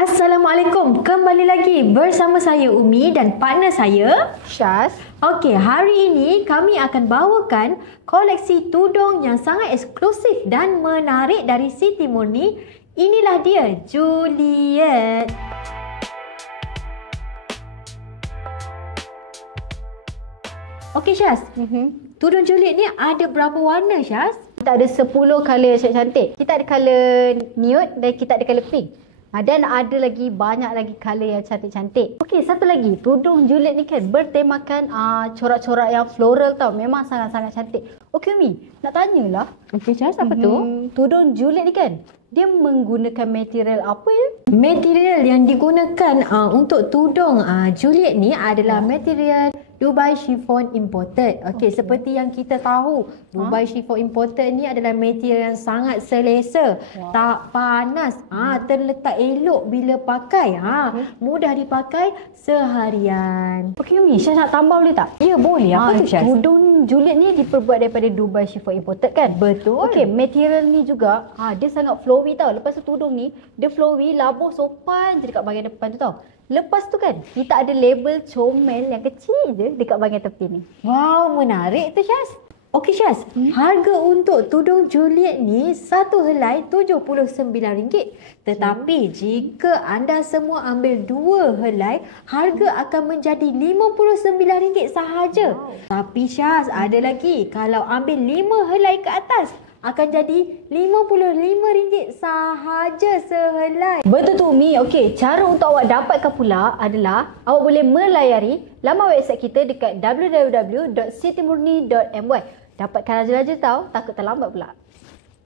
Assalamualaikum, kembali lagi bersama saya Umi dan partner saya Syaz. Okey, hari ini kami akan bawakan koleksi tudung yang sangat eksklusif dan menarik dari Siti Murni. Inilah dia, Juliet. Okey Syaz, tudung Juliet ni ada berapa warna Syaz? Kita ada 10 color cantik-cantik. Kita ada color nude dan kita ada color pink. Dan ada lagi banyak lagi color yang cantik-cantik. Okey, satu lagi. Tudung Juliet ni kan bertemakan corak-corak yang floral tau. Memang sangat-sangat cantik. Okey Umi, nak tanyalah. Okey Syaz, apa tu? Tudung Juliet ni kan, dia menggunakan material apa ya? Material yang digunakan untuk tudung Juliet ni adalah material Dubai Chiffon Imported. Okey, seperti yang kita tahu, Dubai Chiffon Imported ni adalah material yang sangat selesa, tak panas, terletak elok bila pakai, mudah dipakai seharian. Okey Umi, Syaz nak tambah boleh tak? Ya, boleh. Apa tu Syaz? Tudung Juliet ni diperbuat daripada Dubai Chiffon Imported kan? Betul. Okey, material ni juga dia sangat flowy tau. Lepas tu tudung ni dia flowy, labuh, sopan je dekat bahagian depan tu tau. Lepas tu kan, kita ada label comel yang kecil je dekat bahagian tepi ni. Wow, menarik tu Syaz. Okey Syaz, harga untuk tudung Juliet ni satu helai RM79. Tetapi jika anda semua ambil 2 helai, harga akan menjadi RM59 sahaja. Tapi Syaz, ada lagi, kalau ambil 5 helai ke atas, akan jadi RM55 sahaja sehelai. Betul tu Umi. Okey, cara untuk awak dapatkan pula adalah awak boleh melayari laman website kita dekat www.sitimurni.my. Dapatkan raja-raja tau, takut terlambat pula.